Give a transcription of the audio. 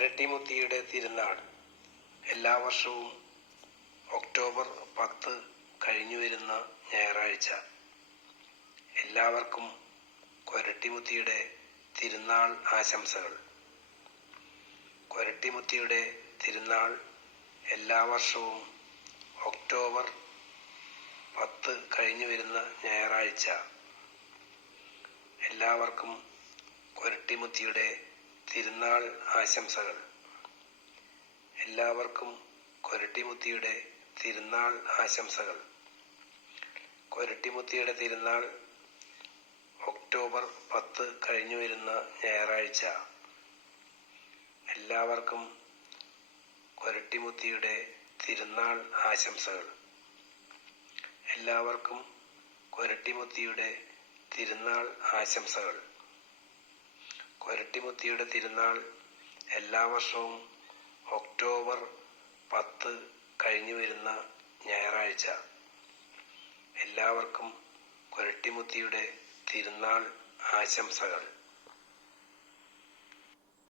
കൊരട്ടിമുത്തിയുടെ തിരുനാൾ. എല്ലാ വർഷവും ഒക്ടോബർ പത്ത് കഴിഞ്ഞു വരുന്ന ഞായറാഴ്ച. എല്ലാവർക്കും കൊരട്ടിമുത്തിയുടെ തിരുനാൾ ആശംസകൾ. കൊരട്ടിമുത്തിയുടെ തിരുനാൾ എല്ലാ വർഷവും ഒക്ടോബർ പത്ത് കഴിഞ്ഞു വരുന്ന ഞായറാഴ്ച. എല്ലാവർക്കും കൊരട്ടിമുത്തിയുടെ തിരുനാൾ ആശംസകൾ. എല്ലാവർക്കും കൊരട്ടിമുത്തിയുടെ തിരുനാൾ ആശംസകൾ. കൊരട്ടിമുത്തിയുടെ തിരുനാൾ ഒക്ടോബർ പത്ത് കഴിഞ്ഞു വരുന്ന ഞായറാഴ്ച. എല്ലാവർക്കും കൊരട്ടിമുത്തിയുടെ തിരുനാൾ ആശംസകൾ. എല്ലാവർക്കും കൊരട്ടിമുത്തിയുടെ തിരുനാൾ ആശംസകൾ. കൊരട്ടിമുത്തിയുടെ തിരുനാൾ എല്ലാ വർഷവും ഒക്ടോബർ പത്ത് കഴിഞ്ഞു വരുന്ന ഞായറാഴ്ച. എല്ലാവർക്കും കൊരട്ടിമുത്തിയുടെ തിരുനാൾ ആശംസകൾ.